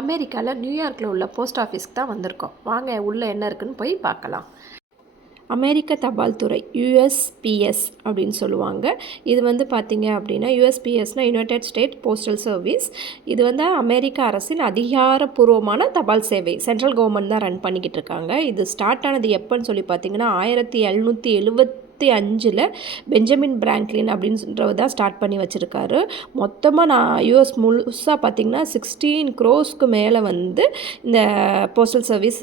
அமெரிக்காவில் நியூயார்க்கில் உள்ள போஸ்ட் ஆஃபீஸ்க்கு தான் வந்திருக்கோம். வாங்க உள்ளே என்ன இருக்குன்னு போய் பார்க்கலாம். அமெரிக்க தபால் துறை யுஎஸ்பிஎஸ் அப்படின்னு சொல்லுவாங்க. இது வந்து பார்த்திங்க அப்படின்னா யுஎஸ்பிஎஸ்னால் யுனைடெட் ஸ்டேட் போஸ்டல் சர்வீஸ் இது வந்து அமெரிக்க அரசின் அதிகாரப்பூர்வமான தபால் சேவை. சென்ட்ரல் கவர்மெண்ட் தான் ரன் பண்ணிக்கிட்டு இருக்காங்க. இது ஸ்டார்ட் ஆனது எப்போன்னு சொல்லி பார்த்தீங்கன்னா ஆயிரத்தி எழுநூற்றி எழுபத்தி அஞ்சில் பெஞ்சமின் பிராங்க்லின் அப்படின்றவர் தான் ஸ்டார்ட் பண்ணி வச்சுருக்காரு. மொத்தமாக நான் யூஎஸ் முழுசாக பார்த்தீங்கன்னா சிக்ஸ்டீன் க்ரோஸ்க்கு மேலே வந்து இந்த போஸ்டல் சர்வீஸ்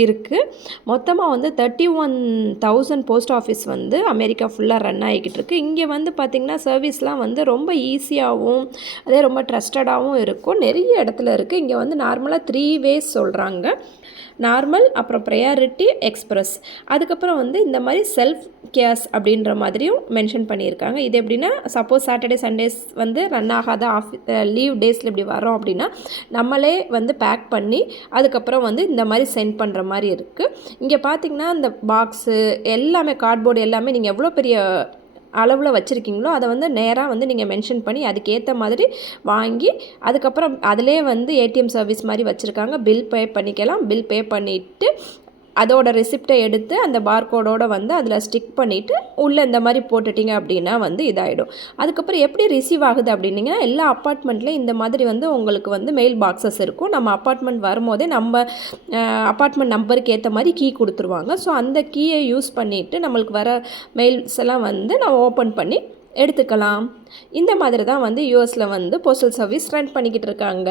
இருக்குது மொத்தமாக வந்து thirty one thousand post office வந்து அமெரிக்கா ஃபுல்லாக ரன் ஆகிக்கிட்டு இருக்குது இங்கே வந்து பார்த்திங்கன்னா சர்வீஸ்லாம் வந்து ரொம்ப ஈஸியாகவும் அதே ரொம்ப ட்ரஸ்டடாகவும் இருக்கும். நிறைய இடத்துல இருக்குது இங்கே வந்து நார்மலாக த்ரீ வேஸ் சொல்கிறாங்க நார்மல் அப்புறம் ப்ரையாரிட்டி எக்ஸ்பிரஸ் அதுக்கப்புறம் வந்து இந்த மாதிரி செல்ஃப் கேஸ் அப்படின்ற மாதிரியும் மென்ஷன் பண்ணியிருக்காங்க. இது எப்படின்னா சப்போஸ் சாட்டர்டே சண்டேஸ் வந்து ரன் ஆகாத ஆஃபி லீவ் டேஸில் இப்படி வரோம் அப்படின்னா நம்மளே வந்து பேக் பண்ணி அதுக்கப்புறம் வந்து இந்த மாதிரி சென்ட் பண்ணுற மாதிரி இருக்குது இங்கே பார்த்தீங்கன்னா இந்த பாக்ஸு எல்லாமே கார்ட்போர்டு எல்லாமே நீங்கள் எவ்வளோ பெரிய அளவில் வச்சுருக்கீங்களோ அதை வந்து நேராக வந்து நீங்கள் மென்ஷன் பண்ணி அதுக்கேற்ற மாதிரி வாங்கி அதுக்கப்புறம் அதிலே வந்து ஏடிஎம் சர்வீஸ் மாதிரி வச்சுருக்காங்க. பில் பே பண்ணிக்கலாம். பில் பே பண்ணிவிட்டு அதோட ரெசிப்டை எடுத்து அந்த பார்கோடோட வந்து அதில் ஸ்டிக் பண்ணிவிட்டு உள்ளே இந்த மாதிரி போட்டுட்டிங்க அப்படின்னா வந்து இதாகிடும் அதுக்கப்புறம் எப்படி ரிசீவ் ஆகுது அப்படின்னீங்கன்னா எல்லா அப்பார்ட்மெண்ட்லேயும் இந்த மாதிரி வந்து உங்களுக்கு வந்து மெயில் பாக்ஸஸ் இருக்கும். நம்ம அப்பார்ட்மெண்ட் வரும்போதே நம்ம அப்பார்ட்மெண்ட் நம்பருக்கு ஏற்ற மாதிரி கீ கொடுத்துருவாங்க. ஸோ அந்த கீயை யூஸ் பண்ணிவிட்டு நம்மளுக்கு வர மெயில்ஸ் எல்லாம் வந்து நம்ம ஓப்பன் பண்ணி எடுத்துக்கலாம். இந்த மாதிரி தான் வந்து யூஎஸில் வந்து போஸ்டல் சர்வீஸ் ரன் பண்ணிக்கிட்டு இருக்காங்க.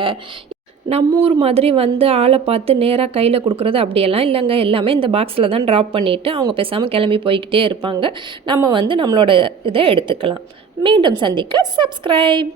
நம்ம ஊர் மாதிரி வந்து ஆளை பார்த்து நேராக கையில் கொடுக்குறது அப்படியெல்லாம் இல்லைங்க. எல்லாமே இந்த பாக்ஸில் தான் ட்ராப் பண்ணிவிட்டு அவங்க பேசாமல் கிளம்பி போய்கிட்டே இருப்பாங்க. நம்ம வந்து நம்மளோட இதை எடுத்துக்கலாம். மீண்டும் சந்திக்க சப்ஸ்கிரைப்